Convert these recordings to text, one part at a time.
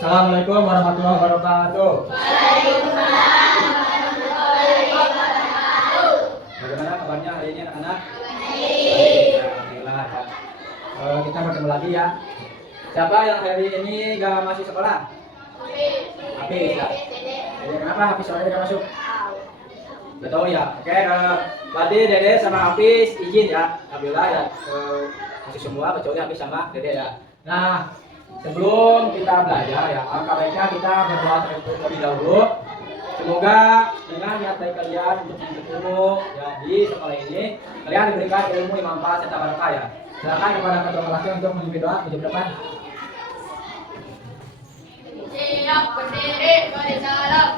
Assalamualaikum warahmatullahi wabarakatuh. Bagaimana kabarnya hari ini anak-anak? Baik. Alhamdulillah. Kita bertemu lagi ya. Siapa yang hari ini gak masuk sekolah? Hafiz ya. Jadi kenapa Hafiz sore gak masuk? Betul ya. Oke, berarti Dede sama Hafiz izin ya. Alhamdulillah ya. Masuk semua kecuali Hafiz sama Dede ya. Nah, sebelum kita belajar ya, alangkah baiknya kita berdoa terlebih dahulu. Semoga dengan niat baik kalian untuk menuntut ilmu ya di sekolah ini, kalian diberikan ilmu yang manfaat serta barokah ya. Silakan kepada ketua kelasnya untuk memimpin doa menuju depan. Siap berdiri bersalam.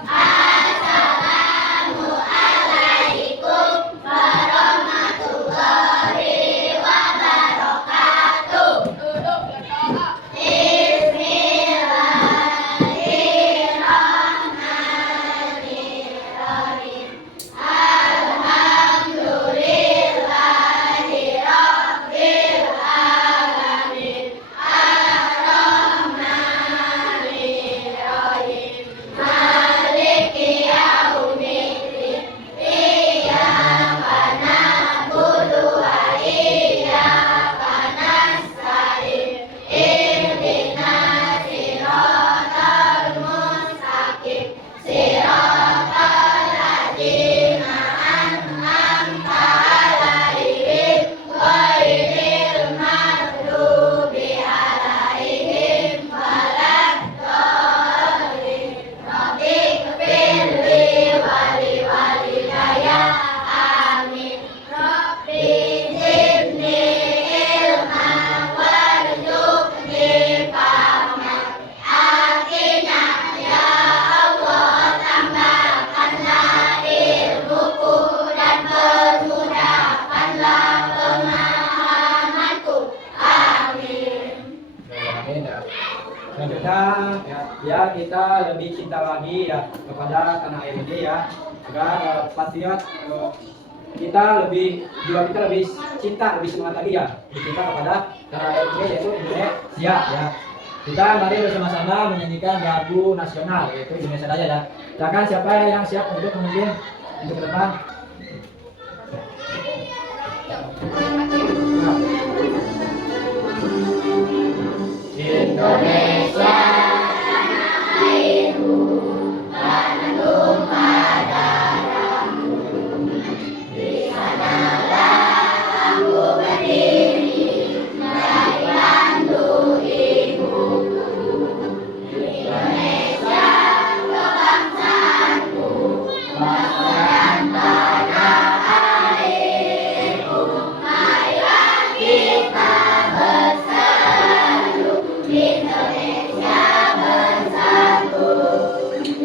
Selanjutnya ya kita lebih cinta lagi ya kepada tanah air ini ya, agar pastinya kita lebih jiwa kita lebih cinta, lebih semangat lagi ya, lebih cinta kepada tanah air ini yaitu Indonesia ya. Kita mari bersama-sama menyanyikan lagu nasional yaitu Indonesia Raya ya. Silakan siapa yang siap untuk memimpin untuk ke depan. Indonesia airku, tanah darahku, di sanalah aku berdiri, membantu ibuku. Indonesia kebangsaanku, bangsa tanah airku, marilah kita bersatu. Indonesia bersatu,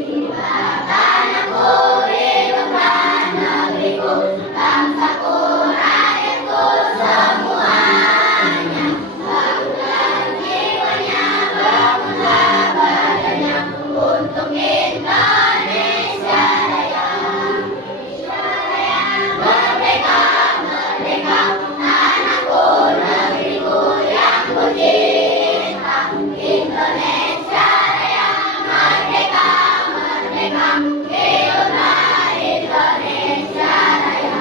bila tanahku, hidupkan negeriku, bangsaku, rakyatku semuanya. Bangunlah jiwanya, bangunlah badannya, untuk Indonesia Raya. Indonesia Raya, merdeka, merdeka, tanahku, negeriku yang kucinta. Indonesia Raya, merdeka, merdeka, hiduplah Indonesia Raya.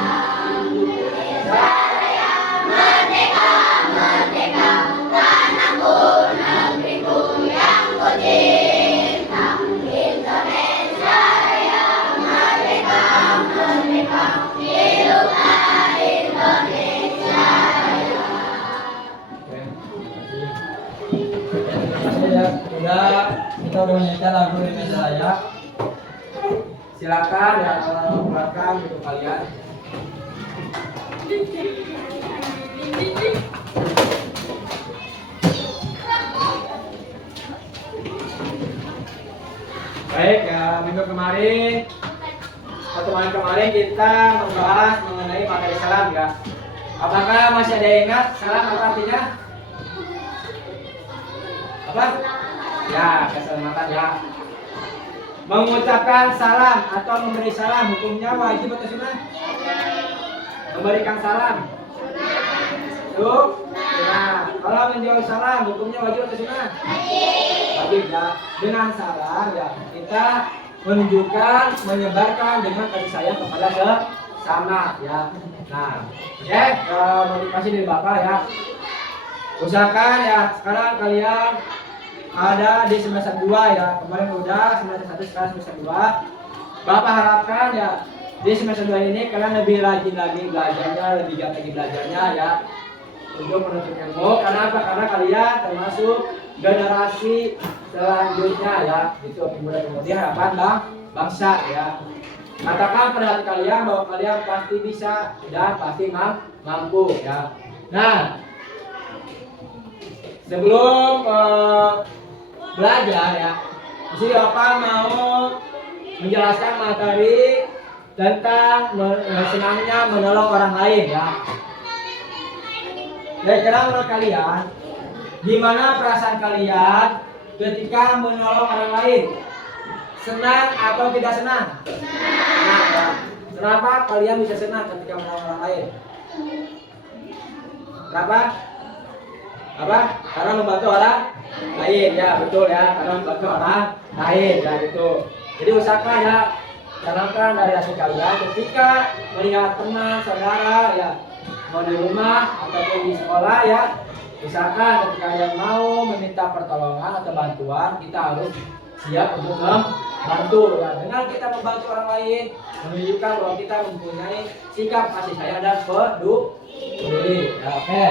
Indonesia Raya, merdeka, merdeka, tanahku, negeriku yang kucinta. Indonesia Raya, merdeka, merdeka, hiduplah Indonesia Raya. Kita udah menyanyikan lagu Indonesia Raya. Silakan ya buatkan untuk kalian. Baik ya, minggu kemarin pertemuan kemarin kita membahas mengenai materi salam ya. Apakah masih ada yang ingat salam apa artinya? Apa? Ya, keselamatan ya. Mengucapkan salam atau memberi salam hukumnya wajib atau sunnah? Memberikan salam. Tuh. Nah, kalau menjawab salam hukumnya wajib atau sunnah? Wajib ya. Dengan cara ya kita menunjukkan, menyebarkan dengan kasih sayang kepada sesama ya. Nah, oke, motivasi dari Bapak ya. Usahakan ya sekarang kalian ada di semester 2 ya. Kemarin udah semester 1, sekarang semester 2. Bapak harapkan ya di semester 2 ini kalian lebih rajin lagi belajarnya, lebih giat lagi belajarnya ya. Untuk menuntut ilmu. Karena apa? Karena kalian termasuk generasi selanjutnya ya. Itu pemuda-pemudi harapan bangsa ya. Katakan pada hati kalian bahwa kalian pasti bisa dan pasti mampu ya. Nah, sebelum belajar ya, di sini Bapak mau menjelaskan materi tentang senangnya menolong orang lain ya. Kira-kira menurut kalian, gimana perasaan kalian ketika menolong orang lain? Senang atau tidak senang? Senang ya. Kenapa kalian bisa senang ketika menolong orang lain? Kenapa? Apa? Karena membantu orang lain ya, betul ya. Karena membantu orang lain ya gitu. Jadi usahakan ya, tanamkan dari hasil kalian ketika melihat teman, saudara ya, mau di rumah ataupun di sekolah ya, usahakan ketika kalian mau meminta pertolongan atau bantuan, kita harus siap untuk membantu ya. Dengan kita membantu orang lain, menunjukkan bahwa kita mempunyai sikap kasih sayang dan peduli ya. Oke,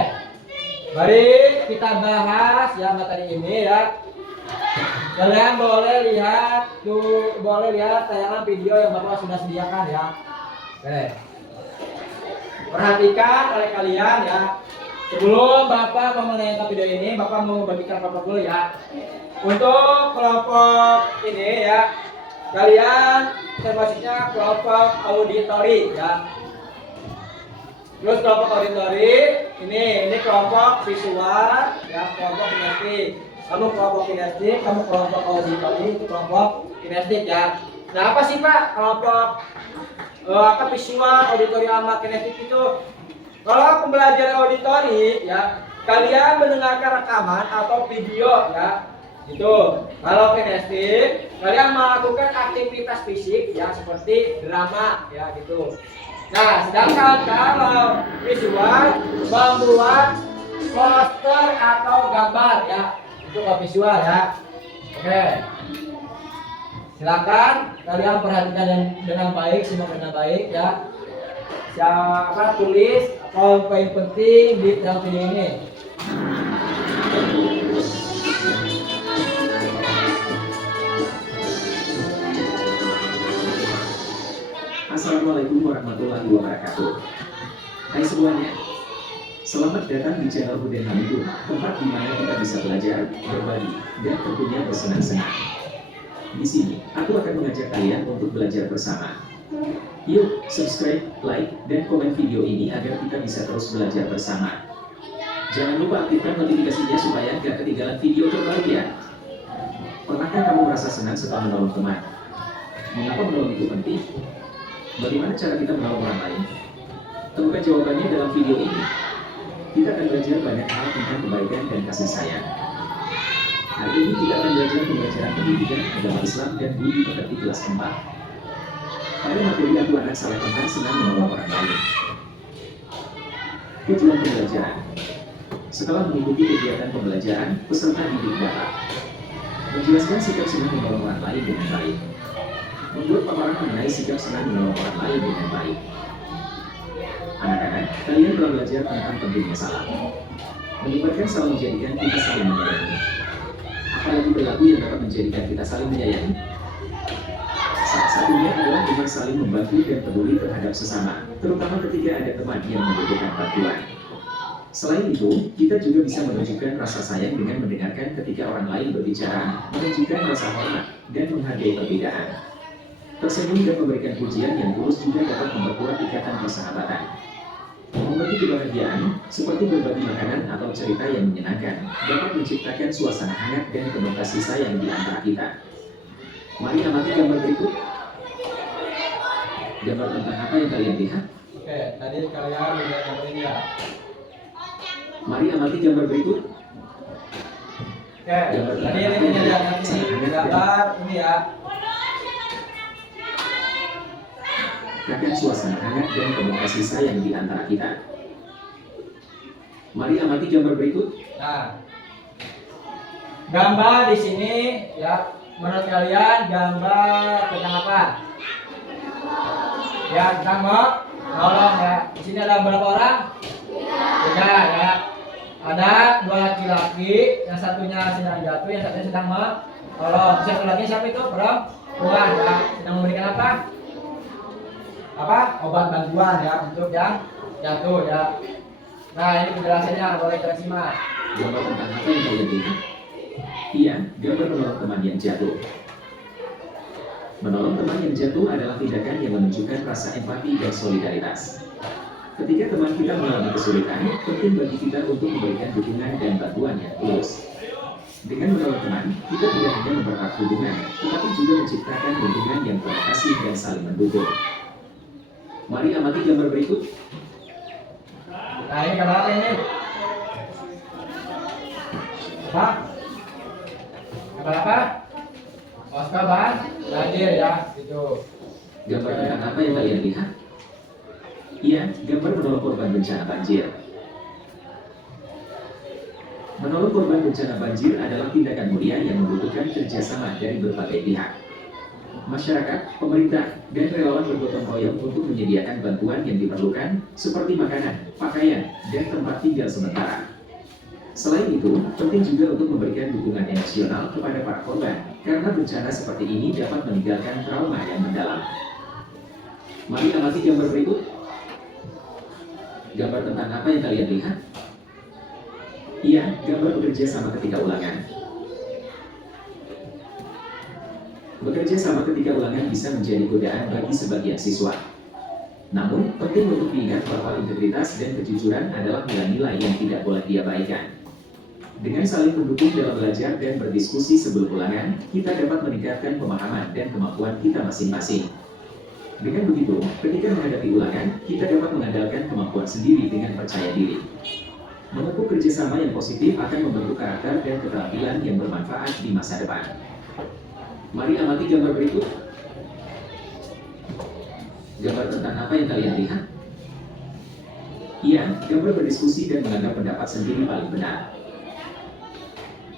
mari kita bahas ya materi ini ya. Kalian boleh lihat tayangan video yang Bapak sudah sediakan ya. Oke, perhatikan oleh kalian ya. Sebelum Bapak mau menayangkan video ini, Bapak mau bagikan kelompok dulu ya. Untuk kelompok ini ya, kalian termasuknya kelompok auditori ya. Terus kelompok auditori ini kelompok visual ya, kelompok kinestetik. Kamu kelompok kinestetik, kamu kelompok auditori, itu kelompok kinestetik ya. Nah, apa sih Pak kelompok visual, auditori sama kinestetik itu? Kalau pembelajaran auditori ya, kalian mendengarkan rekaman atau video ya. Gitu. Kalau kinestetik, kalian melakukan aktivitas fisik ya seperti drama ya gitu. Nah, sedangkan kalau visual membuat poster atau gambar ya. Itu kalau visual ya. Oke. Silakan kalian perhatikan dengan baik, simak dengan baik ya. Siapa tulis poin penting di dalam video ini. Assalamualaikum warahmatullahi wabarakatuh. Hai semuanya, selamat datang di channel Huden Hamidun, tempat di mana kita bisa belajar, berbagi, dan tentunya bersenang-senang. Di sini, aku akan mengajak kalian untuk belajar bersama. Yuk, subscribe, like, dan komen video ini agar kita bisa terus belajar bersama. Jangan lupa aktifkan notifikasinya supaya gak ketinggalan video terbaru ya. Pernahkah kamu merasa senang setelah menolong teman? Mengapa menolong itu penting? Bagaimana cara kita menolong orang lain? Temukan jawabannya dalam video ini. Kita akan belajar banyak hal tentang kebaikan dan kasih sayang. Hari ini kita akan belajar pembelajaran pendidikan agama Islam dan budi pekerti kelas 4. Pada materi aku akan salah tentang senang menolong orang lain. Tujuan pembelajaran. Setelah mengikuti kegiatan pembelajaran, peserta didik dapat menjelaskan sikap senang menolong orang lain dengan baik, membuat paparan mengenai sikap senang menolong orang lain dengan baik. Anak-anak, kalian telah belajar tentang pentingnya salam. Menyebarkan salam menjadikan kita saling menyayangi. Apalagi berlaku yang dapat menjadikan kita saling menyayangi. Salah satunya adalah dengan saling membantu dan peduli terhadap sesama, terutama ketika ada teman yang membutuhkan bantuan. Selain itu, kita juga bisa menunjukkan rasa sayang dengan mendengarkan ketika orang lain berbicara, menunjukkan rasa hormat, dan menghargai perbedaan. Tersenyum dan memberikan pujian yang tulus juga dapat memperkuat ikatan persahabatan. Membagi kebahagiaan, seperti berbagi makanan atau cerita yang menyenangkan, dapat menciptakan suasana hangat dan penuh kasih sayang di antara kita. Mari amati gambar berikut. Gambar tentang apa yang kalian lihat? Oke, tadi kalian lihat gambar ini ya. Mari amati gambar berikut. Oke, tadi ini lihat nanti gambar ini ya. Ciptakan suasana hangat dan penuh kasih sayang di antara kita. Mari amati gambar berikut. Nah, gambar di sini ya, menurut kalian gambar tentang apa? Ya, tentang menolong ya. Di sini ada berapa orang? Tiga ya. Ada dua laki-laki, yang satunya sedang jatuh, yang satunya sedang menolong. Satu lagi siapa itu? Perempuan ya. Sedang memberikan apa? Obat bantuan ya untuk yang jatuh ya. Nah, ini penjelasannya, boleh kita simak. Gambar tentang apa yang kalian lihat? Iya, gambar menolong teman yang jatuh. Menolong teman yang jatuh adalah tindakan yang menunjukkan rasa empati dan solidaritas. Ketika teman kita mengalami kesulitan, penting bagi kita untuk memberikan dukungan dan bantuan yang tulus. Dengan menolong teman, kita tidak hanya mempererat hubungan, tetapi juga menciptakan lingkungan yang penuh kasih dan saling mendukung. Mari amati gambar berikut. Nah, ini gambar apa ini? Apa? Gambar apa? Oscar banjir ya, gitu. Gambar tentang apa yang kalian lihat? Iya, gambar menolong korban bencana banjir. Menolong korban bencana banjir adalah tindakan mulia yang membutuhkan kerjasama dari berbagai pihak. Masyarakat, pemerintah, dan relawan bergotong royong untuk menyediakan bantuan yang diperlukan, seperti makanan, pakaian, dan tempat tinggal sementara. Selain itu, penting juga untuk memberikan dukungan emosional kepada para korban, karena bencana seperti ini dapat meninggalkan trauma yang mendalam. Mari amati gambar berikut. Gambar tentang apa yang kalian lihat? Iya, gambar bekerja sama ketika ulangan. Bekerja sama ketika ulangan bisa menjadi godaan bagi sebagian siswa. Namun, penting untuk diingat bahwa integritas dan kejujuran adalah nilai-nilai yang tidak boleh diabaikan. Dengan saling mendukung dalam belajar dan berdiskusi sebelum ulangan, kita dapat meningkatkan pemahaman dan kemampuan kita masing-masing. Dengan begitu, ketika menghadapi ulangan, kita dapat mengandalkan kemampuan sendiri dengan percaya diri. Menempuh kerjasama yang positif akan membentuk karakter dan keterampilan yang bermanfaat di masa depan. Mari amati gambar berikut. Gambar tentang apa yang kalian lihat? Iya, gambar berdiskusi dan menganggap pendapat sendiri paling benar.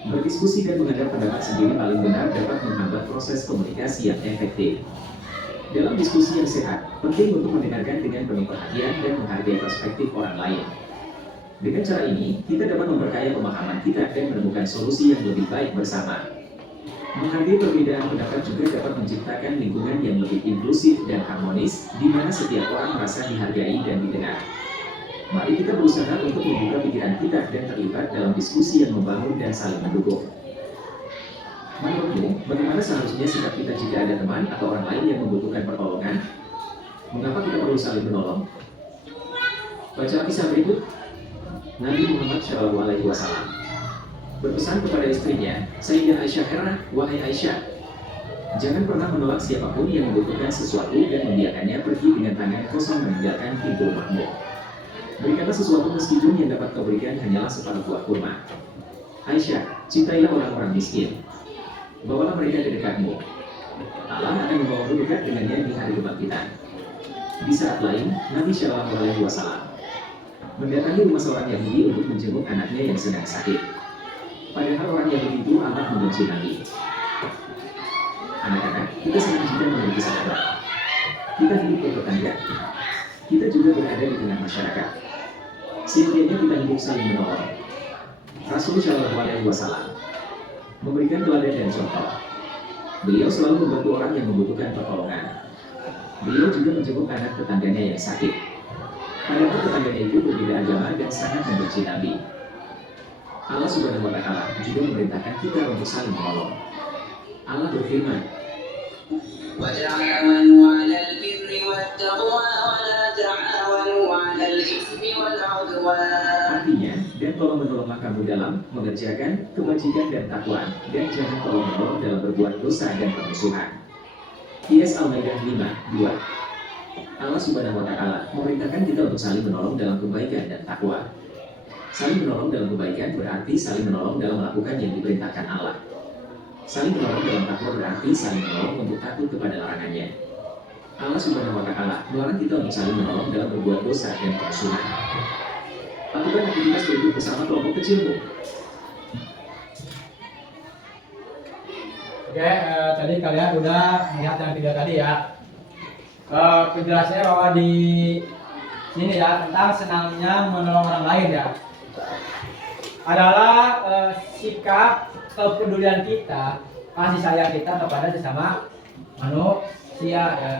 Berdiskusi dan menganggap pendapat sendiri paling benar dapat menghambat proses komunikasi yang efektif. Dalam diskusi yang sehat, penting untuk mendengarkan dengan penuh perhatian dan menghargai perspektif orang lain. Dengan cara ini, kita dapat memperkaya pemahaman kita dan menemukan solusi yang lebih baik bersama. Menghargai perbedaan pendapat juga dapat menciptakan lingkungan yang lebih inklusif dan harmonis, di mana setiap orang merasa dihargai dan didengar. Mari kita berusaha untuk membuka pikiran kita dan terlibat dalam diskusi yang membangun dan saling mendukung. Menurutmu, bagaimana seharusnya sikap kita jika ada teman atau orang lain yang membutuhkan pertolongan? Mengapa kita perlu saling menolong? Baca kisah berikut. Nabi Muhammad SAW berpesan kepada istrinya, Sayyidah Aisyah heran, wahai Aisyah, jangan pernah menolak siapapun yang membutuhkan sesuatu dan membiarkannya pergi dengan tangan kosong meninggalkan pintu rumahmu. Berikanlah sesuatu meskipun yang dapat kau berikan hanyalah separuh buah kurma. Aisyah, cintailah orang-orang miskin. Bawalah mereka ke dekatmu. Allah akan membawamu dekat dengannya di hari kebangkitan. Di saat lain, Nabi Shallallahu Alaihi Wasallam mendatangi rumah seorang Yahudi untuk menjenguk anaknya yang sedang sakit. Padahal orang Yahudi itu amat membenci Nabi. Anak-anak, kita senang jika memiliki sahabat. Kita hidup bertetangga. Kita juga berada di tengah masyarakat. Sehingga kita hidup saling menolong. Rasul Shallallahu Alaihi Wasallam memberikan teladan dan contoh. Beliau selalu membantu orang yang membutuhkan pertolongan. Beliau juga menjenguk anak tetangganya yang sakit. Padahal tetangganya itu berbeda agama dan sangat membenci Nabi. Allah Subhanahu wa Ta'ala juga memerintahkan kita untuk saling menolong. Allah berfirman, وَتَعَاوَنُوا عَلَى الْبِرِّ وَالتَّقْوَى وَلَا تَعَاوَنُوا عَلَى الْإِثْمِ وَالْعُدْوَانِ. Artinya, dan tolong menolonglah kamu dalam mengerjakan kebajikan dan takwa, dan jangan tolong menolong dalam berbuat dosa dan permusuhan. IS Al-Maidah 5:2. Allah Subhanahu wa Ta'ala memerintahkan kita untuk saling menolong dalam kebaikan dan takwa. Saling menolong dalam kebaikan berarti saling menolong dalam melakukan yang diperintahkan Allah. Saling menolong dalam takwa berarti saling menolong untuk takut kepada larangannya. Allah Subhanahu wa Ta'ala melarang kita untuk saling menolong dalam berbuat dosa dan kerusuhan. Lakukan aktivitas berikut bersama kelompok kecilmu. Oke, tadi kalian udah melihat yang video tadi ya. Penjelasannya bahwa di sini ya tentang senangnya menolong orang lain ya adalah sikap kepedulian kita, kasih sayang kita kepada sesama manusia ya.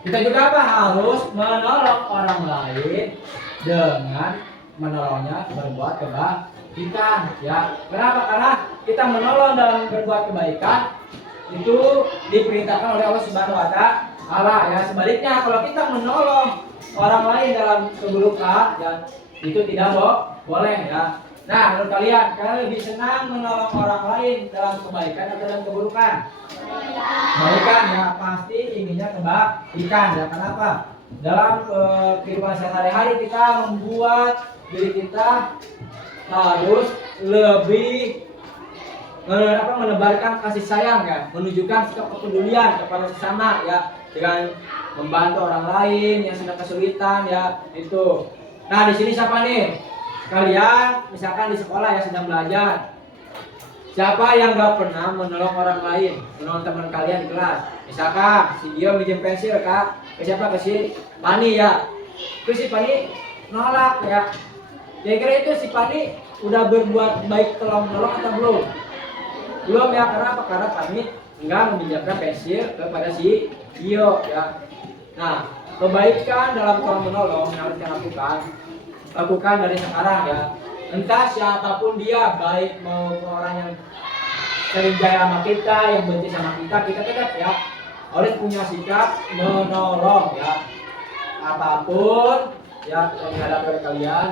Kita juga harus menolong orang lain dengan menolongnya berbuat kebaikan ya. Kenapa? Karena kita menolong dalam berbuat kebaikan itu diperintahkan oleh Allah Subhanahu wa Ta'ala ya. Sebaliknya kalau kita menolong orang lain dalam keburukan ya itu tidak boleh ya. Nah, menurut kalian lebih senang menolong orang lain dalam kebaikan atau dalam keburukan? Kebaikan ya, pasti inginnya kebaikan ya. Kenapa? Dalam kehidupan sehari-hari kita membuat diri kita harus lebih menebarkan kasih sayang ya, menunjukkan sikap kepedulian kepada sesama ya, dengan membantu orang lain yang sedang kesulitan ya itu. Nah, di sini siapa nih? Kalian misalkan di sekolah ya sedang belajar. Siapa yang gak pernah menolong orang lain, menolong teman kalian di kelas? Misalkan si Gio minjem pensil kak, ke siapa? Ke si Pani ya. Terus si Pani nolak ya. Kira-kira itu si Pani udah berbuat baik tolong-menolong atau belum? Belum ya, karena apa? Karena Pani enggak meminjamkan pensil kepada si Gio ya. Nah, kebaikan dalam tolong-menolong yang harus kita lakukan dari sekarang ya. Entah siapapun dia, baik mau orang yang sering jaya sama kita, yang benci sama kita tetap ya harus punya sikap menolong ya. Apapun ya yang dihadapi kalian,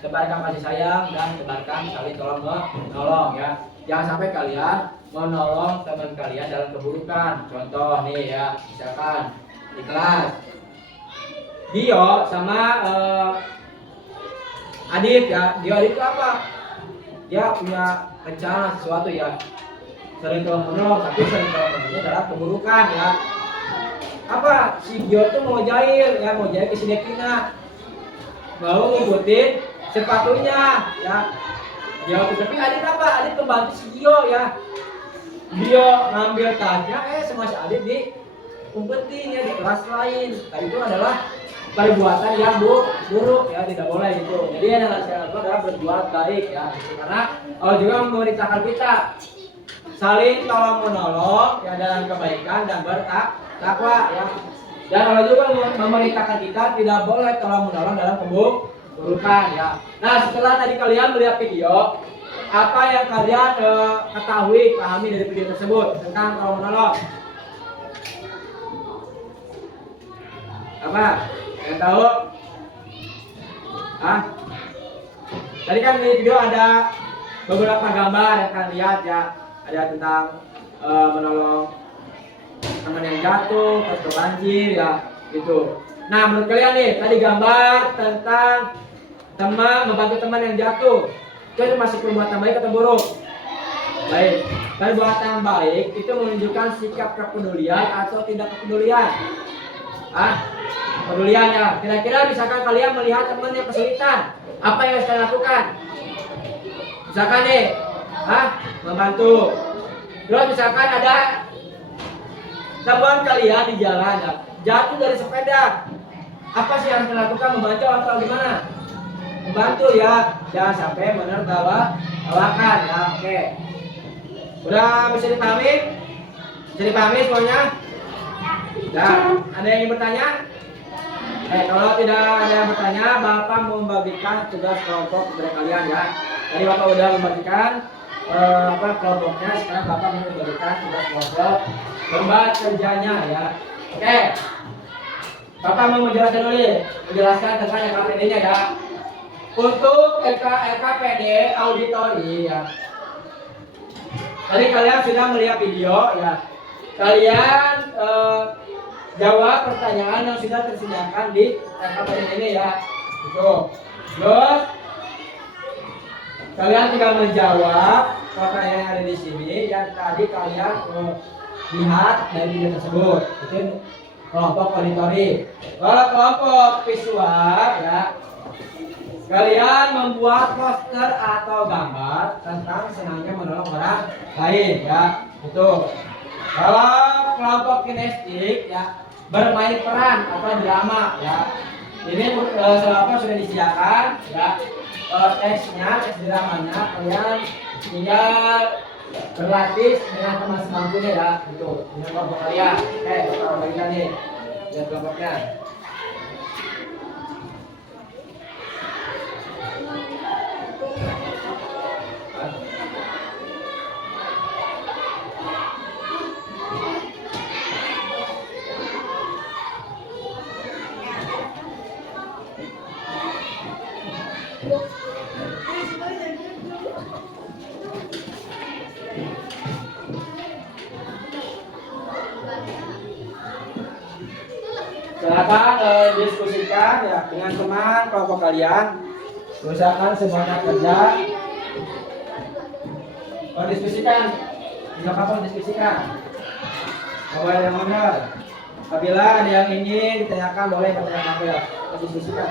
tebarkan kasih sayang dan tebarkan saling tolong menolong ya. Jangan sampai kalian menolong teman kalian dalam keburukan. Contoh nih ya, misalkan di kelas Dio sama Adit ya. Dio Adit itu apa? Dia punya rencana sesuatu ya, sering tolong menolong, tapi sering tolong menolongnya dalam keburukan ya. Apa? Si Dio tuh mau jahil ya, mau jahil ke si Devina, mau ngikutin sepatunya ya. Dia tapi Adit apa? Adit membantu si Dio ya. Dio ngambil tasnya, sama si Adit diumpetin ya di kelas lain. Tadi itu adalah perbuatan yang buruk ya, tidak boleh gitu. Jadi yang harus kita lakukan adalah berbuat baik ya. Karena Allah juga memerintahkan kita saling tolong menolong ya dalam kebaikan dan bertakwa ya. Dan Allah juga memerintahkan kita tidak boleh tolong menolong dalam keburukan ya. Nah, setelah tadi kalian melihat video, apa yang kalian pahami dari video tersebut tentang tolong menolong? Apa? Yang tahu? Tadi kan di video ada beberapa gambar yang kalian lihat ya. Ada tentang menolong teman yang jatuh, terus banjir ya, gitu. Nah, menurut kalian nih, tadi gambar tentang teman membantu teman yang jatuh, itu masih perbuatan baik atau buruk? Baik. Perbuatan baik itu menunjukkan sikap kepedulian atau tidak kepedulian? Kepedulian ya. Kira-kira misalkan kalian melihat teman yang kesulitan, apa yang harus kalian lakukan? Misalkan nih, membantu. Terus misalkan ada teman kalian di jalan ya, jatuh dari sepeda, apa sih yang harus kalian lakukan? Membantu atau gimana? Membantu ya, jangan sampai menertawakan ya. Oke, udah bisa dipahami? Bisa dipahami semuanya? Nah, ada yang ingin bertanya? Kalau tidak ada yang bertanya, Bapak mau membagikan tugas kelompok kepada kalian ya. Tadi Bapak udah membagikan kelompoknya, sekarang Bapak mau membagikan tugas kelompok kerjanya ya. Oke, Bapak mau menjelaskan tentang LKPD-nya ya. Untuk LKPD auditori ya. Tadi kalian sudah melihat video ya. Kalian jawab pertanyaan yang sudah tersediakan di LKPD ini ya. Itu. Terus Kalian tinggal menjawab pertanyaan yang ada di sini yang tadi kalian lihat dari video tersebut. Itu kelompok auditori. Kalau kelompok visual ya, kalian membuat poster atau gambar tentang senangnya menolong orang lain ya. Itu. Kalau kelompok kinestik ya, bermain peran atau drama ya. Ini sudah disediakan ya. Teksnya, teks dramanya kalian tinggal berlatih dengan teman semampunya ya. Itu dengan kelompok kalian. Oke, kita bagikan nih. Lihat kelompoknya. Silakan diskusikan ya dengan teman kelompok kalian. Usahakan semuanya kerja. Diskusikan. Tidak apa-apa diskusikan. Bahwa yang benar. Apabila ada yang ingin ditanyakan boleh bertanya ya. Diskusikan.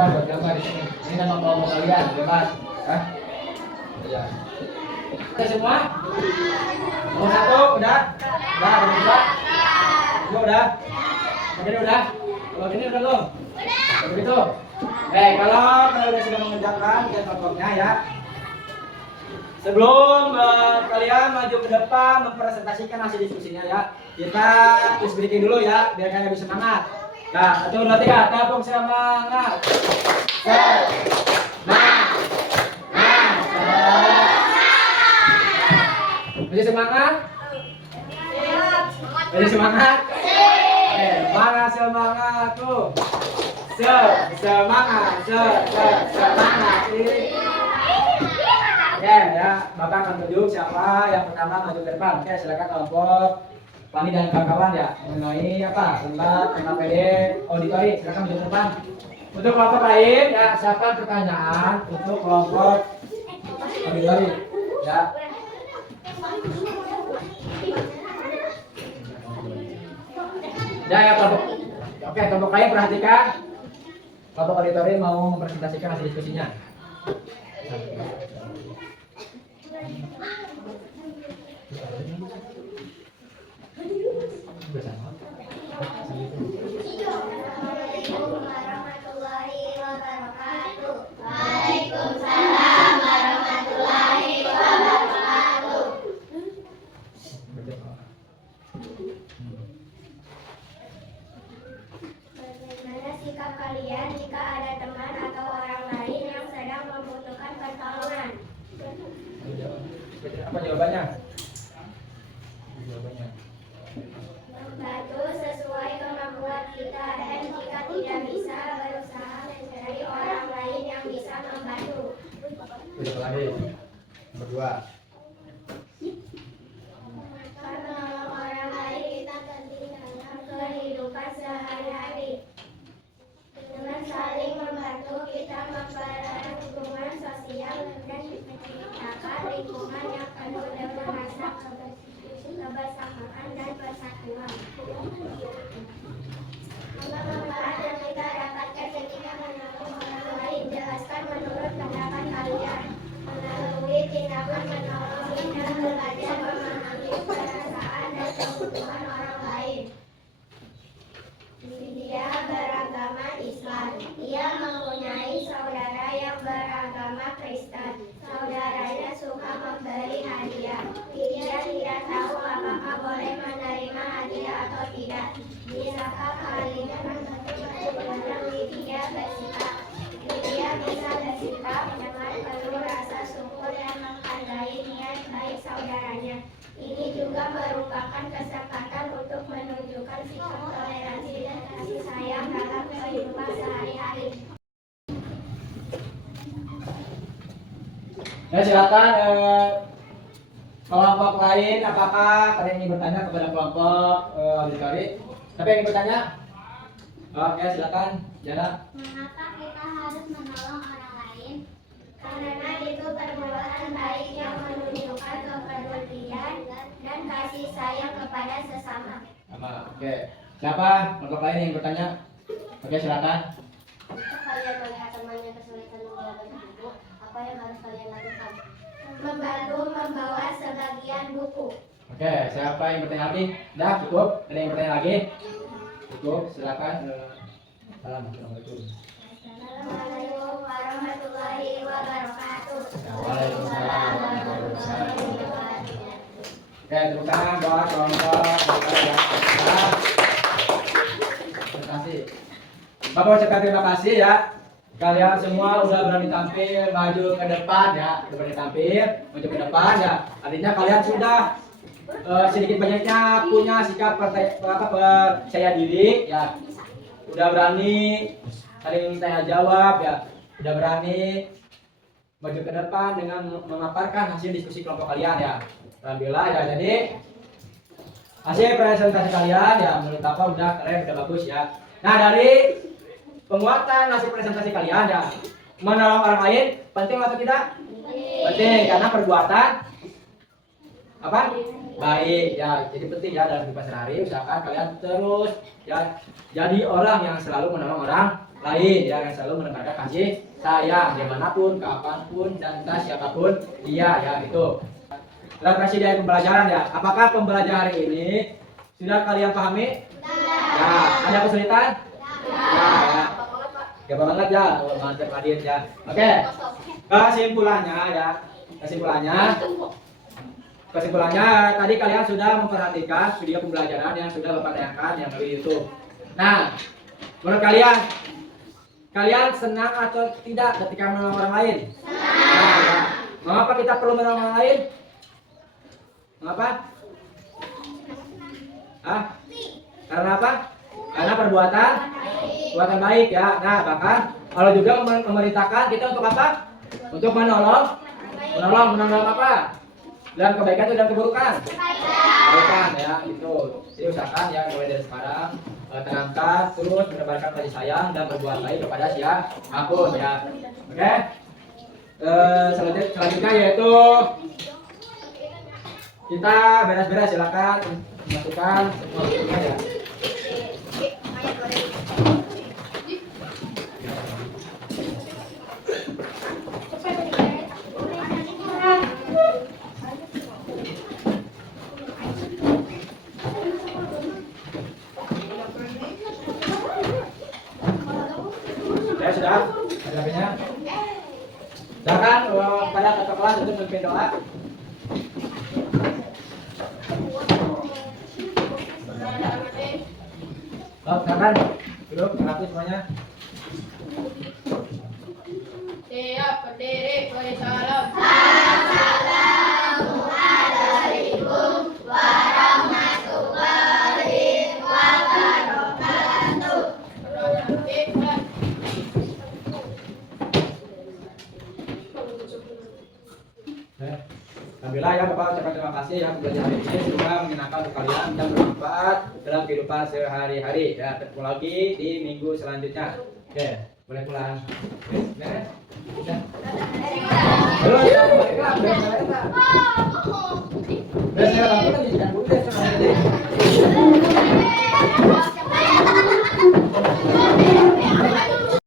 Buat gambar di sini. Ini kan kelompok kalian, bebas. Hah? Iya. Oke semua? Nomor 1 udah? Udah, nomor 2? Udah? Ini udah? Kalau ini udah belum? Udah begitu? Kalau kalian sudah mengerjakan lihat kelompoknya ya. Sebelum kalian maju ke depan mempresentasikan hasil diskusinya ya, kita breaking dulu ya, biar kalian bisa semangat. Nah, 1, 2, 3, tepuk semangat. Masih semangat? Masih semangat? Mana semangat tuh? Semangat, semangat. Ya, Bapak akan tunjuk siapa yang pertama maju ke depan. Oke, silakan kelompok Pani dan kawan-kawan ya mengenai apa tentang NKPD auditori. Silakan maju ke depan. Untuk kelompok lain ya siapkan pertanyaan untuk kelompok auditori ya. Ya kelompok. Oke, kelompok lain perhatikan. Kelompok auditori mau mempresentasikan hasil diskusinya. Assalamualaikum warahmatullahi wabarakatuh. Waalaikumsalam warahmatullahi wabarakatuh. Bagaimana sikap kalian jika ada teman atau orang lain yang sedang membutuhkan pertolongan? Apa jawabannya? Membantu sesuai kemampuan kita, dan jika tidak bisa berusaha mencari orang lain yang bisa membantu. Lagi. Nomor 2. Menolong orang lain kita penting dalam kehidupan sehari-hari. Dengan saling membantu kita mempererat hubungan sosial dan menciptakan lingkungan yang penuh dengan rasa kebersamaan dan persatuan. Manfaat yang kita dapatkan ketika menolong orang lain, jelaskan menurut pendapat kalian. Melalui tindakan menolong Ya silakan kelompok lain, apakah kalian ingin bertanya kepada kelompok auditory? Tapi yang ingin bertanya? Oke, silakan. Jana. Mengapa kita harus menolong orang lain? Karena itu perbuatan baik yang menunjukkan kepedulian dan kasih sayang kepada sesama. Sama. Oke. Siapa kelompok lain yang ingin bertanya? Oke, silakan. Jika kalian melihat temannya kesulitan membawa buku, apa yang harus kalian lakukan? Membantu membawa sebagian buku. Oke, siapa yang bertanya lagi? Udah cukup? Ada yang bertanya lagi? Cukup, silakan. Assalamualaikum. Assalamualaikum warahmatullahi wabarakatuh. Waalaikumsalam warahmatullahi wabarakatuh. Oke, tepuk tangan buat kelompok terima kasih. Bapak ucapkan terima kasih ya. Kalian semua udah berani tampil maju ke depan ya, udah berani tampil maju ke depan ya. Artinya kalian sudah sedikit banyaknya punya sikap percaya diri ya. Udah berani saling tanya jawab ya. Udah berani maju ke depan dengan memaparkan hasil diskusi kelompok kalian ya. Alhamdulillah ya. Jadi hasil presentasi kalian ya menurut apa udah keren, udah bagus ya. Nah, dari penguatan hasil presentasi kalian ya, menolong orang lain penting atau tidak? Penting, karena perbuatan apa? Baik ya. Jadi penting ya dalam kehidupan sehari. Usahakan kalian terus ya jadi orang yang selalu menolong orang lain ya, yang selalu menebarkan kasih sayang dimanapun, kapanpun, dan entah siapapun dia ya. Itu referensi dari pembelajaran ya. Apakah pembelajaran ini sudah kalian pahami? Ya, ada kesulitan? Ya. Gampang banget ya, mantap Adit ya. Oke, kesimpulannya ya, kesimpulannya tadi kalian sudah memperhatikan video pembelajaran yang sudah Bapak tayangkan yang dari YouTube. Nah, menurut kalian senang atau tidak ketika menolong orang lain? Nah, ya. Mengapa kita perlu menolong orang lain? Mengapa? Karena apa? Karena perbuatan baik ya. Nah, bahkan kalau juga memerintahkan kita untuk apa? Untuk menolong apa? Dan kebaikan itu dan keburukan. Kebaikan ya, itu. Jadi usahakan ya mulai dari sekarang terangkan terus menebarkan kasih sayang dan berbuat baik kepada siapapun ya. Oke? Selanjutnya yaitu kita beres-beres, silakan masukkan semua bukunya ya. Ya sudah, ada HP-nya. Silakan pada ketua kelas untuk memimpin doa. Silakan duduk, rapi semuanya. Siap, berdiri, beri salam. Assalamualaikum warahmatullahi wabarakatuh. Alhamdulillah ya Bapak ucapkan terima kasih ya pembelajaran ini semoga menyenangkan untuk kalian dan bermanfaat dalam kehidupan sehari-hari ya. Ketemu lagi di minggu selanjutnya. Oke, boleh pulang. Beres? Udah. Belum ya, beres ya. Beres ya, tapi kan jangan